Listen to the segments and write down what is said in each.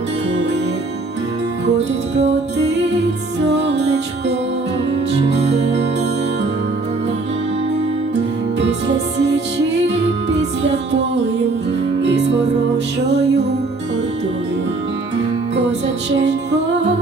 біля ходить бродить сонечко чека. Після січі, після бою із ворожою ордою, козаченько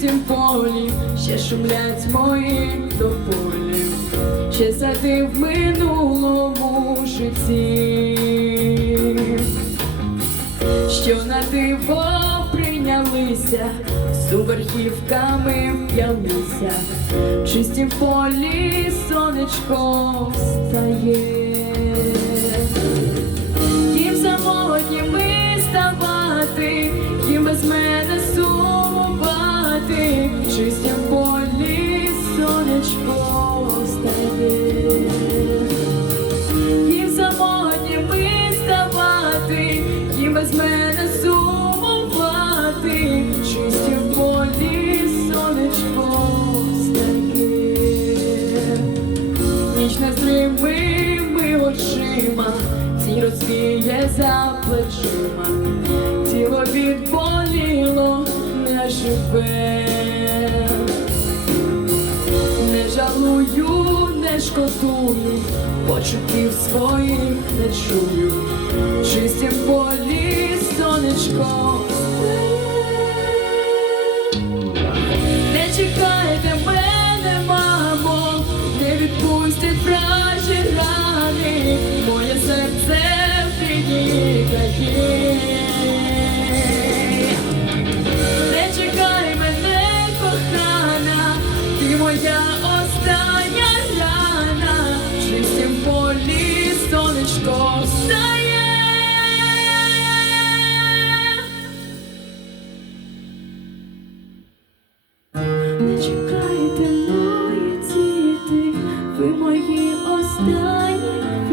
чистім полі, ще шумлять мої тополі, ще сади в минулому житті. Що на диво прийнялися, з верхівками вп'ялися, в чистім полі сонечко встає. Без мене сумувати, чисті в сонечко встає, ніч незримими очима, ці розвіє за плечима, тіло відболіло, не живе. Не шкодую, своїх не чую, чистім полі сонечко. Не чекайте мене, мамо, не відпустять вражі рани, моє серце пригікає. Не чекай мене, кохана, ти моя остання сонечко встає. Не чекайте, мої діти, ви мої останні.